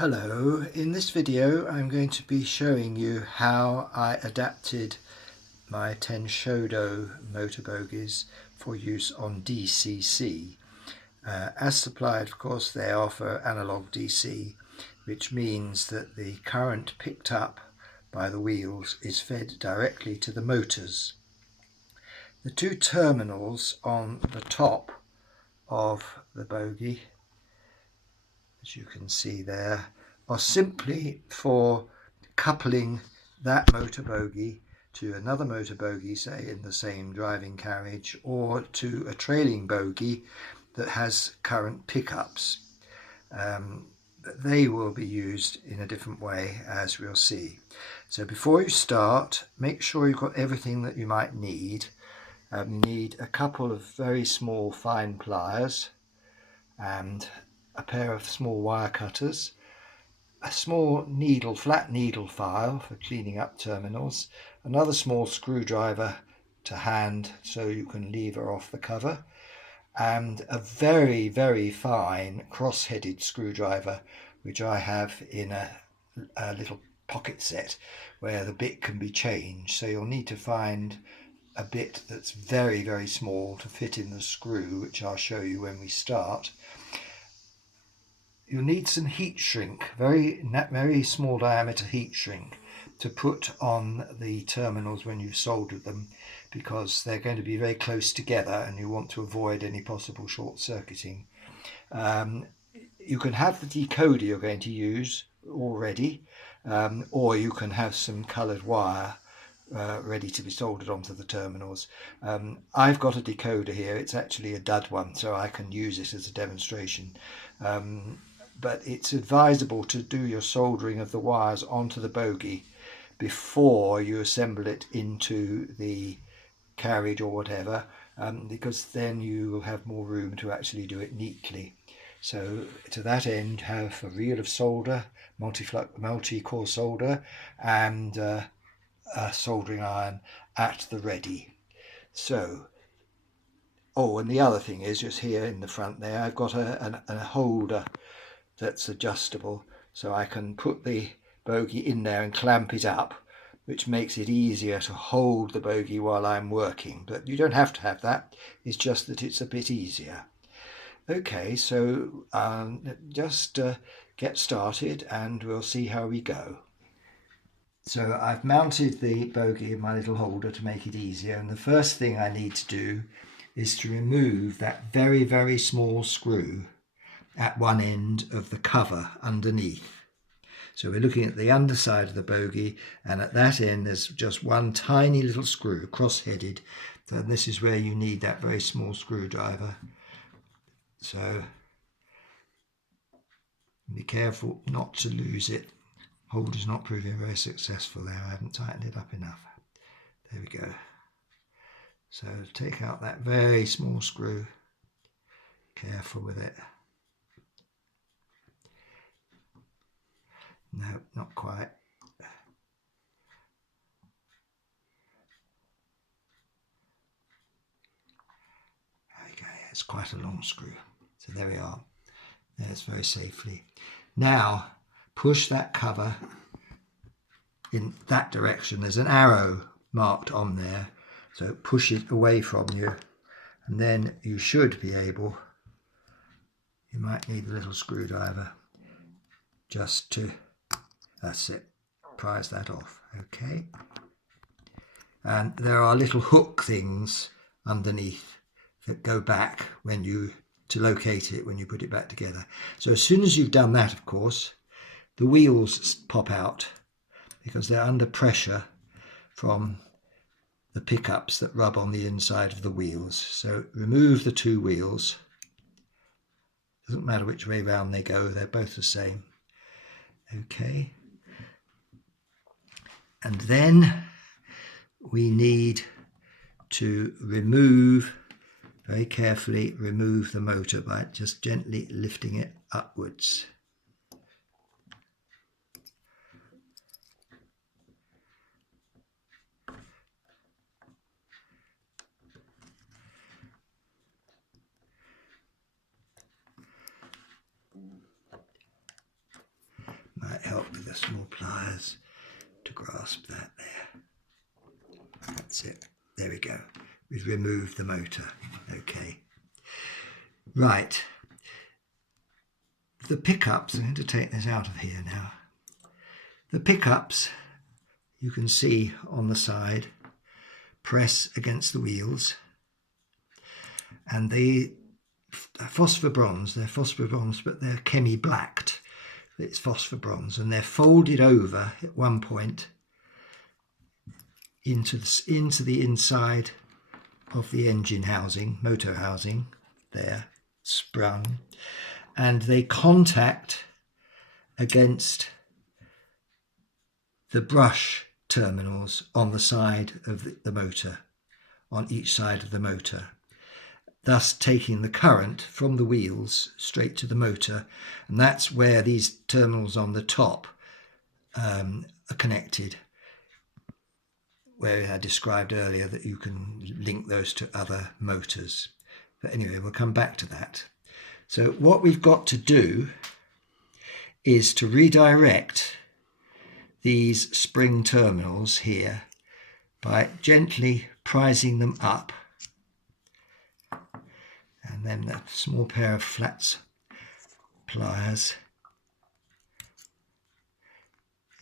Hello, in this video I'm going to be showing you how I adapted my Tenshodo motor bogies for use on DCC. As supplied, of course, they offer analog DC, which means that the current picked up by the wheels is fed directly to the motors. The two terminals on the top of the bogie, as you can see there, are simply for coupling that motor bogie to another motor bogie, say in the same driving carriage, or to a trailing bogie that has current pickups. But they will be used in a different way, as we'll see. So before you start, make sure you've got everything that you might need. You need a couple of very small fine pliers and a pair of small wire cutters, a small needle, flat needle file for cleaning up terminals, another small screwdriver to hand so you can lever off the cover, and a very, very fine cross-headed screwdriver, which I have in a little pocket set where the bit can be changed. So you'll need to find a bit that's very, very small to fit in the screw, which I'll show you when we start. You'll need some heat shrink, very small diameter heat shrink, to put on the terminals when you've soldered them, because they're going to be very close together and you want to avoid any possible short-circuiting. You can have the decoder you're going to use already, or you can have some coloured wire ready to be soldered onto the terminals. I've got a decoder here. It's actually a dud one, so I can use it as a demonstration. But it's advisable to do your soldering of the wires onto the bogie before you assemble it into the carriage or whatever, because then you will have more room to actually do it neatly. So to that end, have a reel of solder, multi-core solder, and a soldering iron at the ready. So, and the other thing is, just here in the front there, I've got a holder that's adjustable, so I can put the bogie in there and clamp it up, which makes it easier to hold the bogie while I'm working. But you don't have to have that, it's just that it's a bit easier. Okay, so just get started and we'll see how we go. So I've mounted the bogie in my little holder to make it easier, and the first thing I need to do is to remove that very, very small screw at one end of the cover underneath. So we're looking at the underside of the bogie, and at that end there's just one tiny little screw, cross-headed, and this is where you need that very small screwdriver. So be careful not to lose it. Holder's not proving very successful there. I haven't tightened it up enough. There we go. So take out that very small screw. Careful with it. No, not quite. There we go. It's quite a long screw. So there we are. There's very safely. Now push that cover in that direction. There's an arrow marked on there, so push it away from you, and then you should be able, you might need a little screwdriver just to, that's it, prise that off. Okay, and there are little hook things underneath that go back when you, to locate it when you put it back together. So as soon as you've done that, of course, the wheels pop out because they're under pressure from the pickups that rub on the inside of the wheels. So remove the two wheels. Doesn't matter which way round they go, they're both the same. Okay. And then we need to remove, very carefully remove the motor by just gently lifting it upwards. Might help with the small pliers to grasp that there. That's it. There we go. We've removed the motor. Okay. Right. The pickups, I'm going to take this out of here now. The pickups, you can see on the side, press against the wheels. And the phosphor bronze, they're phosphor bronze, but they're chemi-blacked. It's phosphor bronze, and they're folded over at one point into the inside of the engine housing, motor housing, there, sprung, and they contact against the brush terminals on the side of the motor, on each side of the motor, thus taking the current from the wheels straight to the motor. And that's where these terminals on the top are connected, where I described earlier that you can link those to other motors. But anyway, we'll come back to that. So what we've got to do is to redirect these spring terminals here by gently prising them up, and then a small pair of flats pliers.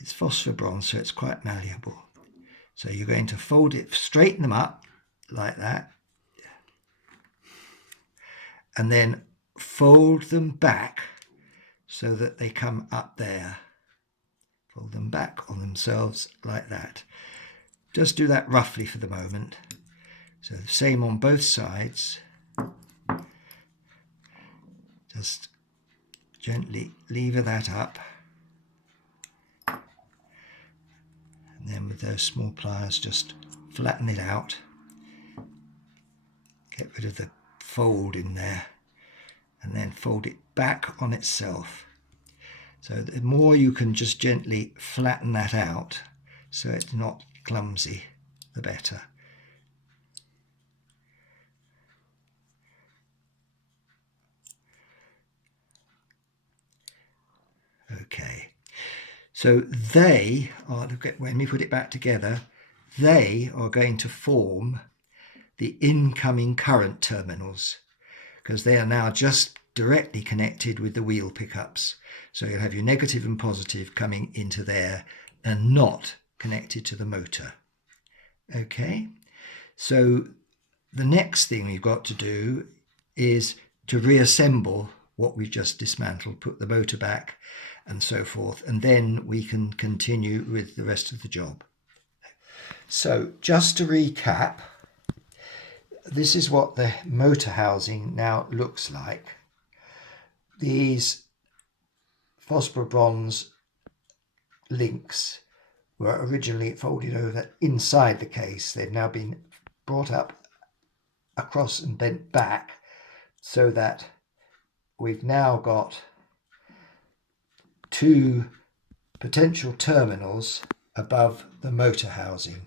It's phosphor bronze, so it's quite malleable. So you're going to fold it, straighten them up like that, and then fold them back so that they come up there. Fold them back on themselves like that. Just do that roughly for the moment. So the same on both sides. Just gently lever that up. And then with those small pliers, just flatten it out. Get rid of the fold in there. And then fold it back on itself. So the more you can just gently flatten that out so it's not clumsy, the better. Okay, so they are, when we put it back together, they are going to form the incoming current terminals, because they are now just directly connected with the wheel pickups. So you'll have your negative and positive coming into there and not connected to the motor. Okay, so the next thing we've got to do is to reassemble what we've just dismantled, put the motor back and so forth, and then we can continue with the rest of the job. So just to recap, this is what the motor housing now looks like. These phosphor bronze links were originally folded over inside the case. They've now been brought up across and bent back so that we've now got two potential terminals above the motor housing.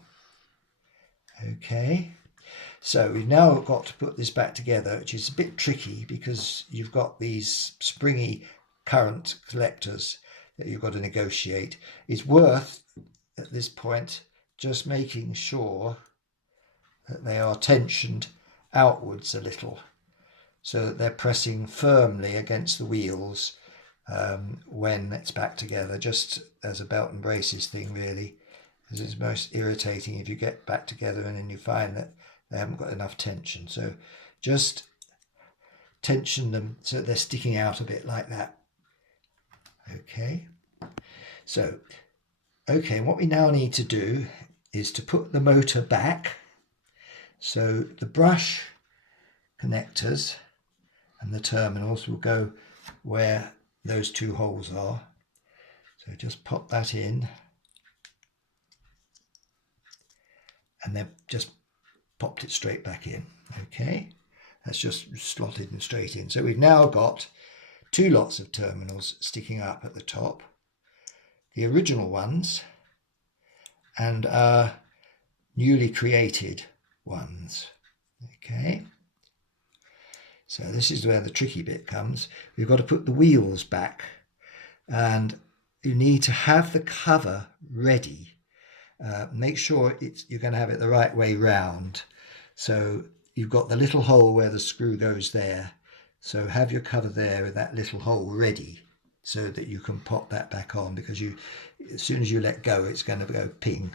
Okay, so we've now got to put this back together, which is a bit tricky because you've got these springy current collectors that you've got to negotiate. It's worth at this point just making sure that they are tensioned outwards a little so that they're pressing firmly against the wheels when it's back together, just as a belt and braces thing really, because it's most irritating if you get back together and then you find that they haven't got enough tension. So just tension them so they're sticking out a bit like that. Okay, so what we now need to do is to put the motor back. So the brush connectors and the terminals will go where those two holes are. So just pop that in and then just popped it straight back in. Okay, that's just slotted and straight in. So we've now got two lots of terminals sticking up at the top, the original ones and our newly created ones. Okay, so this is where the tricky bit comes. We've got to put the wheels back, and you need to have the cover ready. Make sure you're going to have it the right way round. So you've got the little hole where the screw goes there. So have your cover there with that little hole ready so that you can pop that back on, because as soon as you let go, it's going to go ping.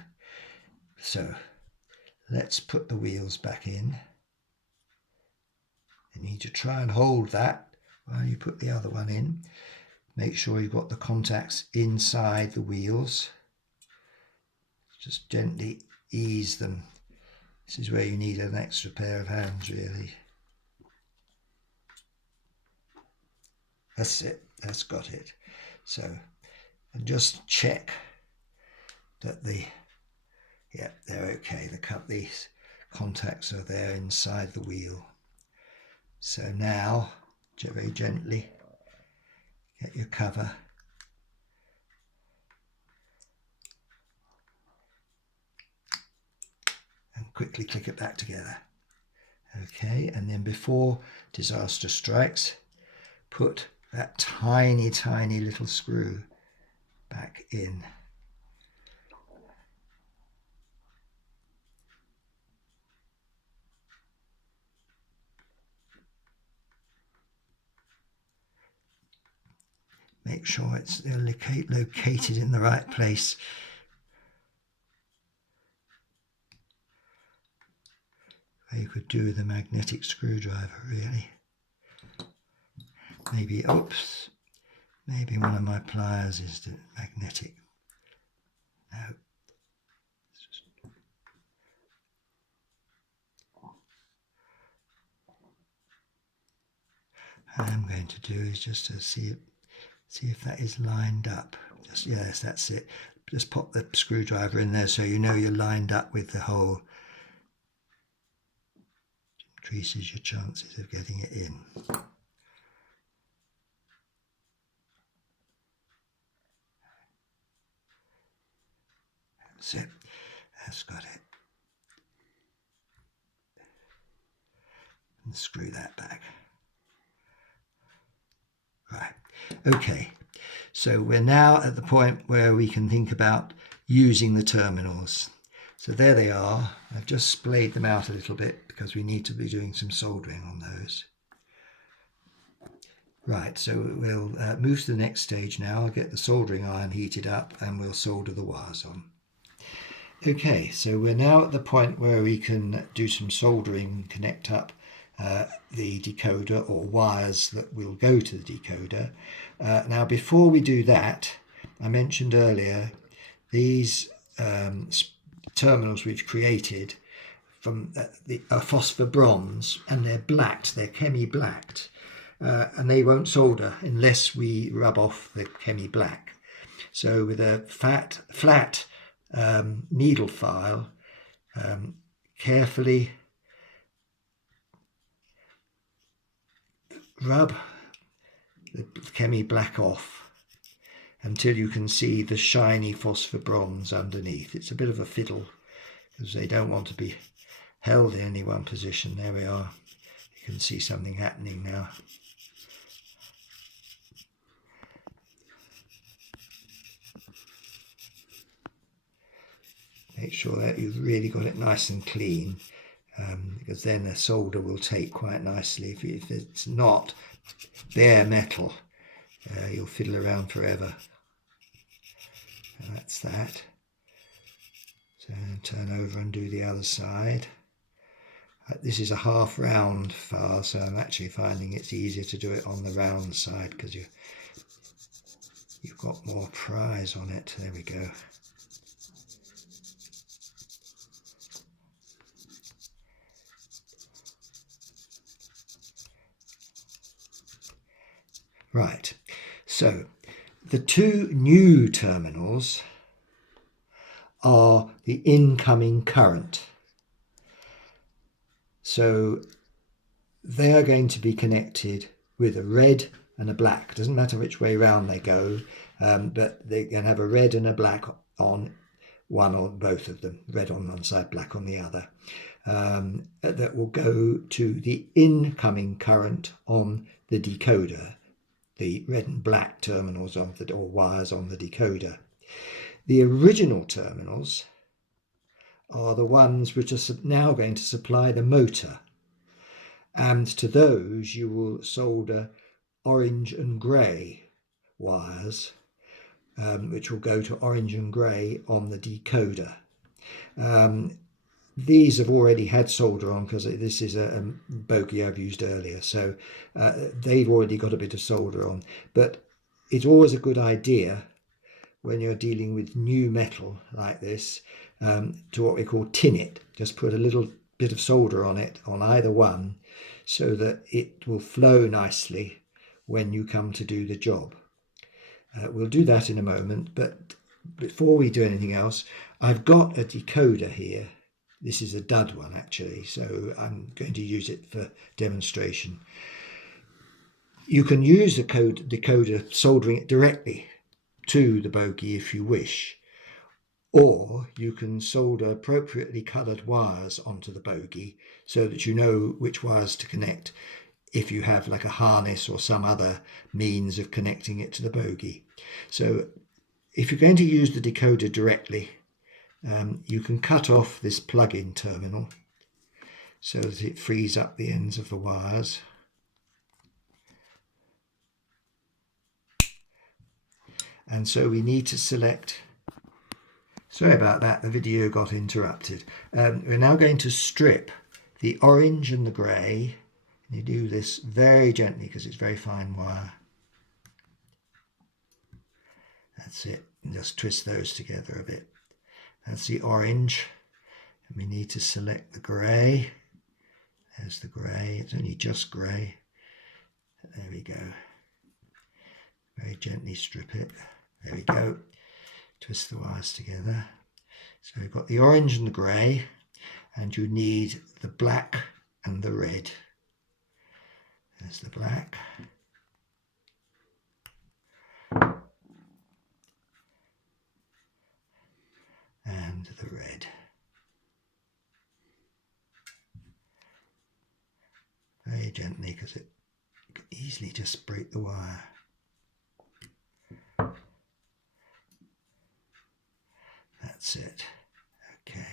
So let's put the wheels back in. You need to try and hold that while you put the other one in. Make sure you've got the contacts inside the wheels. Just gently ease them. This is where you need an extra pair of hands, really. That's it. That's got it. So, and just check that they're okay. These contacts are there inside the wheel. So now, very gently, get your cover. And quickly click it back together. Okay, and then before disaster strikes, put that tiny, tiny little screw back in. Make sure it's located in the right place. You could do with a magnetic screwdriver, really. Maybe one of my pliers is magnetic. No. What I'm going to do is just to see if that is lined up. Yes, that's it. Just pop the screwdriver in there so you know you're lined up with the hole. Increases your chances of getting it in. That's it. That's got it. And screw that back. Right. Okay. So we're now at the point where we can think about using the terminals. So there they are. I've just splayed them out a little bit because we need to be doing some soldering on those. Right, so we'll move to the next stage now. I'll get the soldering iron heated up and we'll solder the wires on. Okay, so we're now at the point where we can do some soldering, connect up the decoder or wires that will go to the decoder. Now before we do that, I mentioned earlier these terminals we've created from a phosphor bronze, and they're blacked, they're chemi-blacked, and they won't solder unless we rub off the chemi-black. So with a flat needle file, carefully rub the chemi-black off until you can see the shiny phosphor bronze underneath. It's a bit of a fiddle because they don't want to be held in any one position. There we are. You can see something happening now. Make sure that you've really got it nice and clean, because then the solder will take quite nicely. If it's not bare metal, you'll fiddle around forever. And that's that. So turn over and do the other side. This is a half round file, so I'm actually finding it's easier to do it on the round side because you've got more prise on it. There we go. Right, so the two new terminals are the incoming current. So they are going to be connected with a red and a black. Doesn't matter which way round they go, but they can have a red and a black on one or both of them, red on one side, black on the other. That will go to the incoming current on the decoder. the red and black terminals of the, or wires on the decoder. The original terminals are the ones which are now going to supply the motor, and to those you will solder orange and grey wires, which will go to orange and grey on the decoder. These have already had solder on because this is a Bogie I've used earlier, so they've already got a bit of solder on. But it's always a good idea when you're dealing with new metal like this to what we call tin it. Just put a little bit of solder on it on either one so that it will flow nicely when you come to do the job. We'll do that in a moment, but before we do anything else, I've got a decoder here. This is a dud one actually, so I'm going to use it for demonstration. You can use the decoder soldering it directly to the Bogie if you wish, or you can solder appropriately coloured wires onto the Bogie so that you know which wires to connect if you have like a harness or some other means of connecting it to the Bogie. So if you're going to use the decoder directly, you can cut off this plug-in terminal so that it frees up the ends of the wires. And so we need to select, sorry about that, the video got interrupted. We're now going to strip the orange and the grey. You do this very gently because it's very fine wire. That's it, and just twist those together a bit. That's the orange, and we need to select the grey. There's the grey, it's only just grey. There we go. Very gently strip it. There we go. Twist the wires together. So we've got the orange and the grey, and you need the black and the red. There's the black. And the red. Very gently because it could easily just break the wire. That's it. Okay.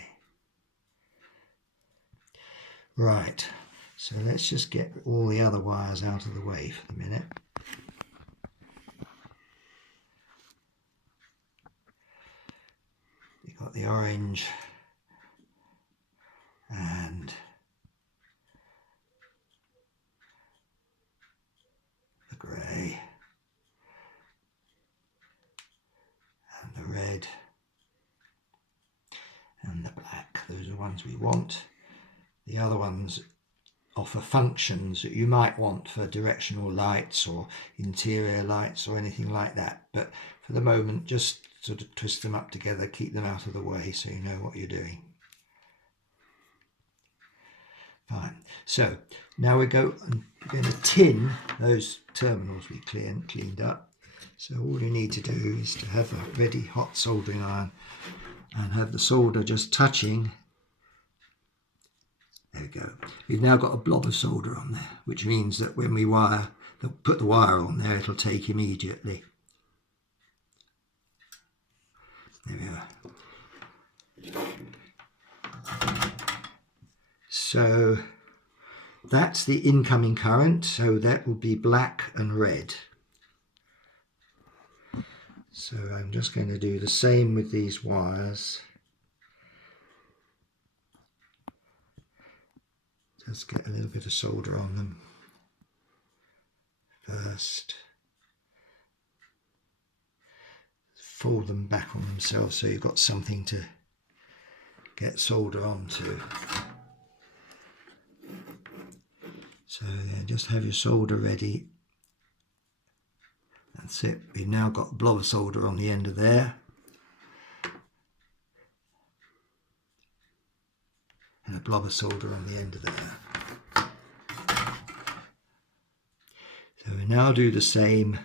Right. So let's just get all the other wires out of the way for the minute. You've got the orange and the grey and the red and the black. Those are the ones we want. The other ones offer functions that you might want for directional lights or interior lights or anything like that, but for the moment just sort of twist them up together, keep them out of the way so you know what you're doing. Fine. So now we're going to tin those terminals we cleaned up. So all you need to do is to have a ready hot soldering iron and have the solder just touching. There we go. We've now got a blob of solder on there, which means that when we put the wire on there, it'll take immediately. There we are. So that's the incoming current, so that will be black and red. So I'm just going to do the same with these wires. Just get a little bit of solder on them first. Fold them back on themselves so you've got something to get solder onto. So yeah, just have your solder ready. That's it. We've now got a blob of solder on the end of there. And a blob of solder on the end of there. So we now do the same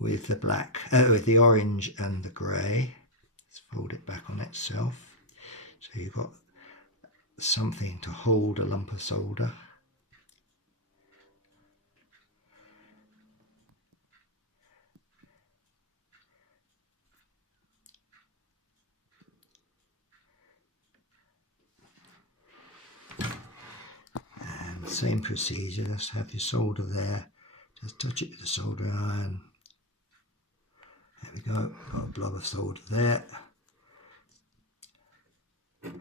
with the black, with the orange and the grey. Let's fold it back on itself. So you've got something to hold a lump of solder. Same procedure, just have your solder there, just touch it with the soldering iron. There we go, got a blob of solder there. And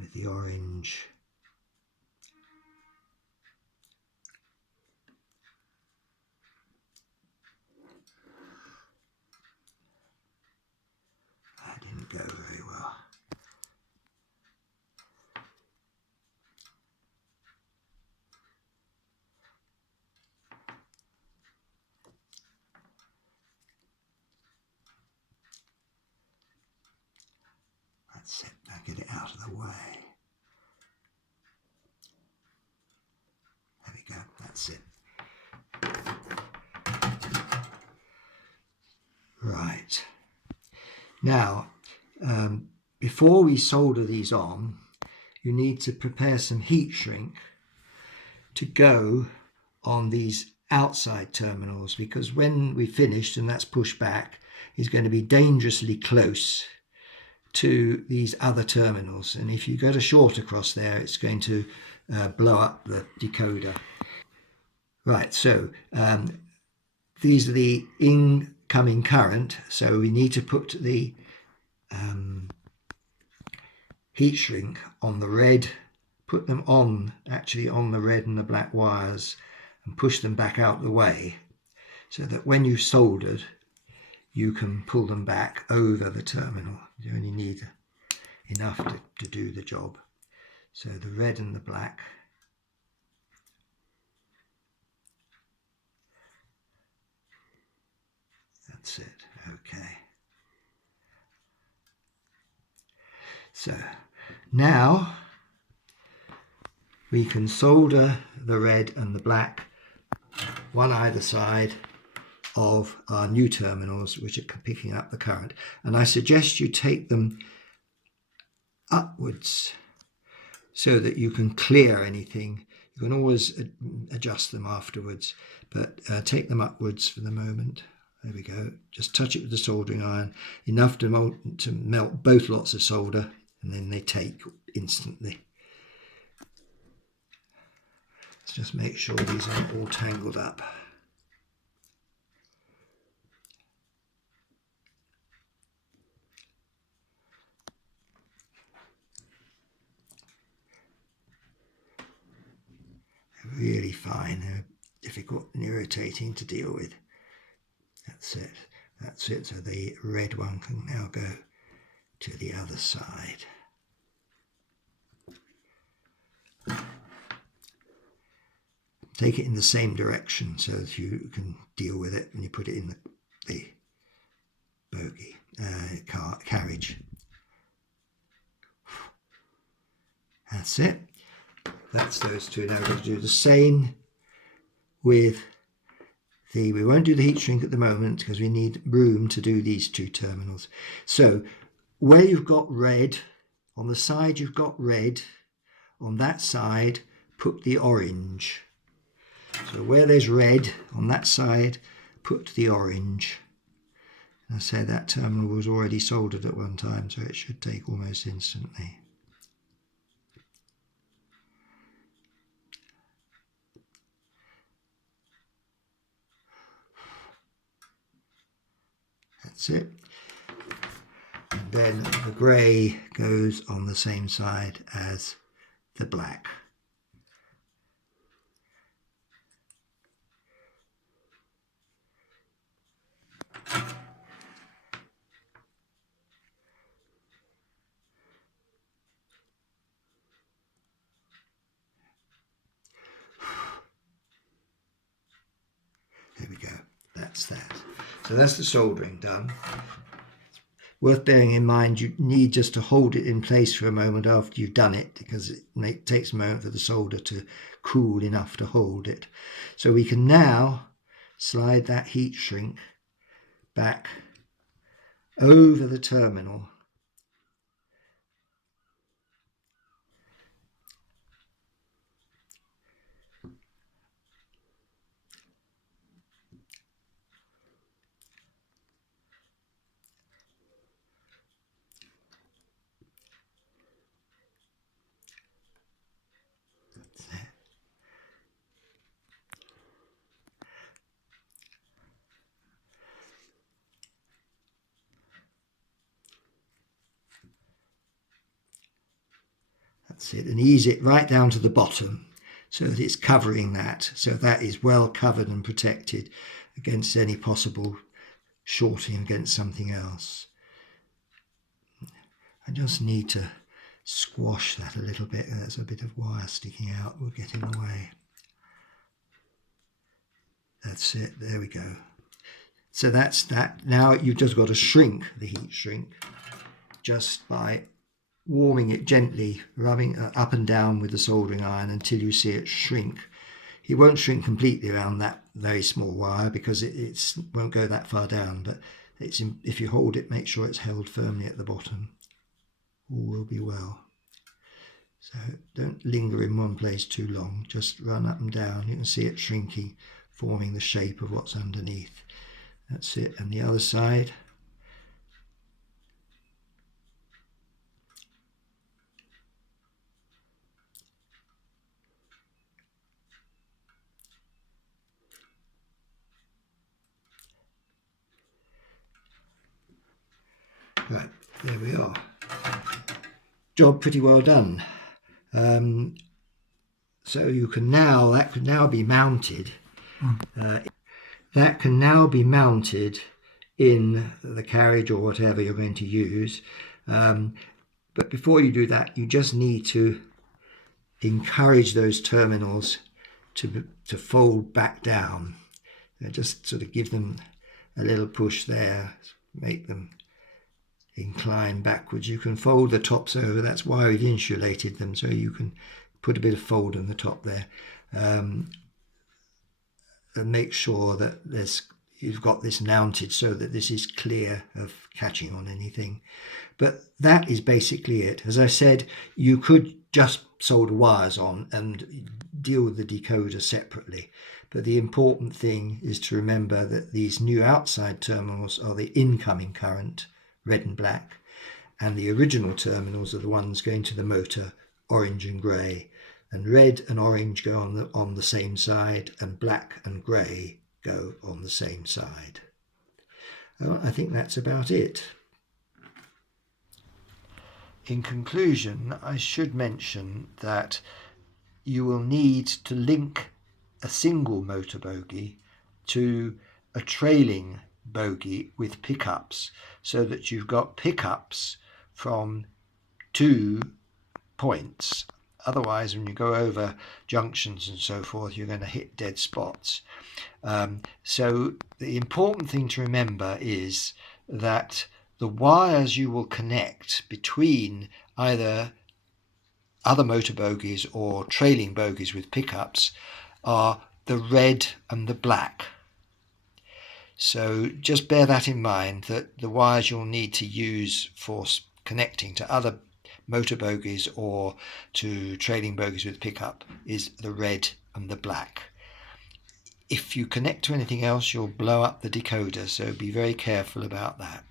with the orange, that didn't go very well. That's it, now get it out of the way. There we go, that's it. Right. Now, before we solder these on, you need to prepare some heat shrink to go on these outside terminals, because when we finished and that's pushed back, it's going to be dangerously close to these other terminals, and if you go a short across there, it's going to blow up the decoder. Right, so these are the incoming current, so we need to put the heat shrink on the red, put them on actually on the red and the black wires and push them back out the way, so that when you've soldered you can pull them back over the terminal. You only need enough to do the job. So the red and the black. That's it, okay. So now we can solder the red and the black, one either side of our new terminals, which are picking up the current. And I suggest you take them upwards so that you can clear anything. You can always adjust them afterwards, but take them upwards for the moment. There we go. Just touch it with the soldering iron, enough to melt both lots of solder, and then they take instantly. Let's just make sure these aren't all tangled up. They're really fine. They're difficult and irritating to deal with. That's it. That's it. So the red one can now go to the other side. Take it in the same direction so that you can deal with it when you put it in the bogie carriage. That's it. That's those two. Now we're going to do the same with we won't do the heat shrink at the moment because we need room to do these two terminals. So where you've got red, on the side you've got red, on that side put the orange. So where there's red on that side, put the orange. And I said that terminal was already soldered at one time, so it should take almost instantly. That's it. And then the grey goes on the same side as the black. There we go, that's that. So that's the soldering done. Worth bearing in mind, you need just to hold it in place for a moment after you've done it, because it takes a moment for the solder to cool enough to hold it. So we can now slide that heat shrink back over the terminal. That's it, and ease it right down to the bottom so that it's covering that, so that is well covered and protected against any possible shorting against something else. I just need to squash that a little bit. There's a bit of wire sticking out, will get in the way. That's it, there we go. So that's that. Now you've just got to shrink the heat shrink just by warming it gently, rubbing up and down with the soldering iron until you see it shrink. It won't shrink completely around that very small wire because it won't go that far down, but if you hold it, make sure it's held firmly at the bottom. All will be well. So don't linger in one place too long, just run up and down. You can see it shrinking, forming the shape of what's underneath. That's it, and the other side. Right, there we are. Job pretty well done. So you can now, that could now be mounted. That can now be mounted in the carriage or whatever you're going to use. But before you do that, you just need to encourage those terminals to fold back down. Just sort of give them a little push there, make them incline backwards. You can fold the tops over, that's why we've insulated them, so you can put a bit of fold on the top there, and make sure that you've got this mounted so that this is clear of catching on anything. But that is basically it. As I said, you could just solder wires on and deal with the decoder separately, but the important thing is to remember that these new outside terminals are the incoming current, red and black, and the original terminals are the ones going to the motor, orange and grey, and red and orange go on the same side, and black and grey go on the same side. Well, I think that's about it. In conclusion, I should mention that you will need to link a single motor bogie to a trailing bogie with pickups, so that you've got pickups from 2 points. Otherwise, when you go over junctions and so forth, you're going to hit dead spots. So the important thing to remember is that the wires you will connect between either other motor bogies or trailing bogies with pickups are the red and the black. So just bear that in mind, that the wires you'll need to use for connecting to other motor bogies or to trailing bogies with pickup is the red and the black. If you connect to anything else, you'll blow up the decoder, so be very careful about that.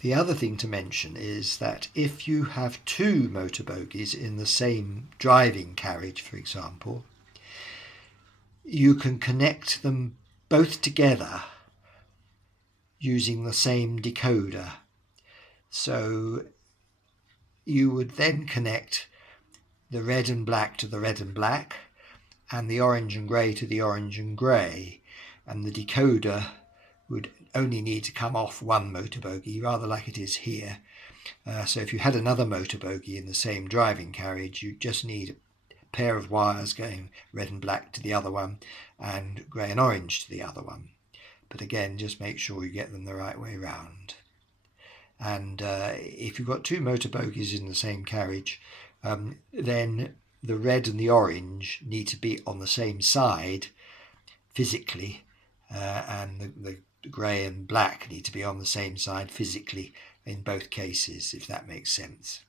The other thing to mention is that if you have 2 motor bogies in the same driving carriage, for example, you can connect them both together using the same decoder. So you would then connect the red and black to the red and black, and the orange and grey to the orange and grey, and the decoder would only need to come off one motor bogie, rather like it is here. So if you had another motor bogie in the same driving carriage, you just need a pair of wires going red and black to the other one and grey and orange to the other one. But again, just make sure you get them the right way round. And if you've got 2 motor bogies in the same carriage, then the red and the orange need to be on the same side physically, and the grey and black need to be on the same side physically in both cases, if that makes sense.